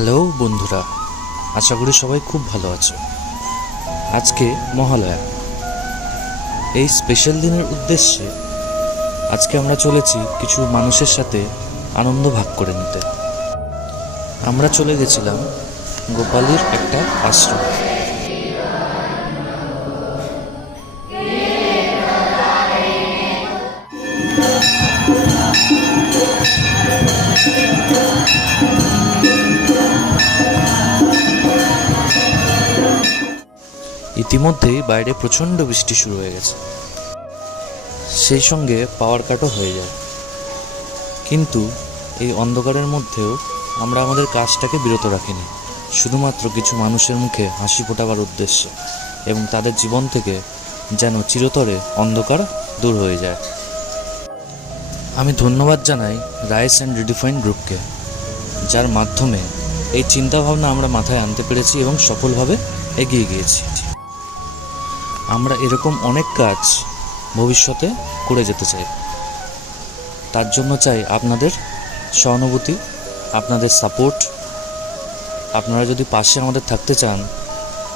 Hello বন্ধুরা, আশা করি সবাই খুব ভালো আছো। আজকে মহালয়া, এই স্পেশাল দিনের উদ্দেশ্যে আজকে আমরা চলেছি কিছু মানুষের সাথে আনন্দ ভাগ করে নিতে। আমরা চলে গেছিলাম গোপালীর একটা আশ্রম। ইতিমধ্যেই বাইরে প্রচণ্ড বৃষ্টি শুরু হয়ে গেছে, সেই সঙ্গে পাওয়ার কাটও হয়ে যায়। কিন্তু এই অন্ধকারের মধ্যেও আমরা আমাদের কাজটাকে বিরত রাখিনি, শুধুমাত্র কিছু মানুষের মুখে হাসি ফোটাবার উদ্দেশ্যে, এবং তাদের জীবন থেকে যেন চিরতরে অন্ধকার দূর হয়ে যায়। আমি ধন্যবাদ জানাই রাইস অ্যান্ড রিডিফাইন গ্রুপকে, যার মাধ্যমে এই চিন্তাভাবনা আমরা মাথায় আনতে পেরেছি এবং সফলভাবে এগিয়ে গিয়েছি। আমরা এরকম অনেক কাজ ভবিষ্যতে করে যেতে চাই। তার জন্য চাই আপনাদের সহানুভূতি, আপনাদের সাপোর্ট। আপনারা যদি পাশে আমাদের থাকতে চান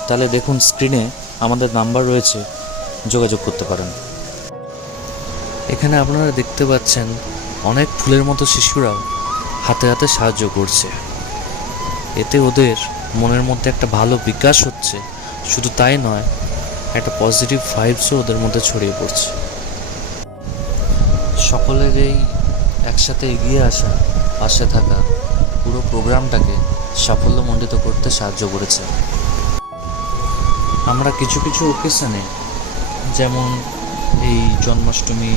তাহলে দেখুন স্ক্রিনে আমাদের নাম্বার রয়েছে, যোগাযোগ করতে পারেন। এখানে আপনারা দেখতে পাচ্ছেন অনেক ফুলের মতো শিশুরাও হাতে হাতে সাহায্য করছে। এতে ওদের মনের মধ্যে একটা ভালো বিকাশ হচ্ছে, শুধু তাই নয়, একটা পজিটিভ ভাইবসও ওদের মধ্যে ছড়িয়ে পড়ছে। সকলের এই একসাথে এগিয়ে আসা, পাশে থাকা পুরো প্রোগ্রামটাকে সাফল্যমণ্ডিত করতে সাহায্য করেছে। আমরা কিছু কিছু ওকেশনে, যেমন এই জন্মাষ্টমী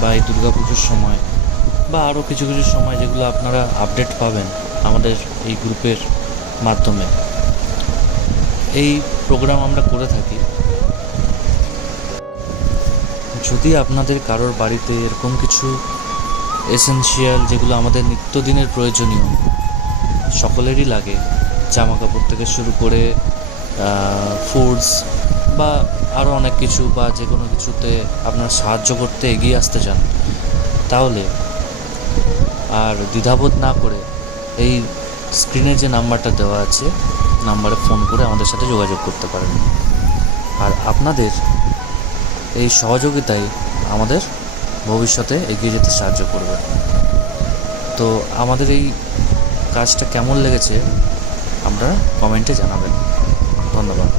বা এই দুর্গাপুজোর সময় বা আরও কিছু কিছু সময়, যেগুলো আপনারা আপডেট পাবেন আমাদের এই গ্রুপের মাধ্যমে, এই প্রোগ্রাম আমরা করে থাকি। যদি আপনাদের কারোর বাড়িতে এরকম কিছু এসেনশিয়াল, যেগুলো আমাদের নিত্যদিনের প্রয়োজনীয়, সকলেরই লাগে, জামা কাপড় থেকে শুরু করে ফুডস বা আরও অনেক কিছু, বা যে কোনো কিছুতে আপনার সাহায্য করতে এগিয়ে আসতে চান, তাহলে আর দ্বিধাবোধ না করে এই স্ক্রিনে যে নাম্বারটা দেওয়া আছে, নাম্বারে ফোন করে আমাদের সাথে যোগাযোগ করতে পারেন। আর আপনাদের এই সহযোগিতাই আমাদের ভবিষ্যতে এগিয়ে যেতে সাহায্য করবে। তো আমাদের এই কাজটা কেমন লেগেছে আপনারা কমেন্টে জানাবেন। ধন্যবাদ।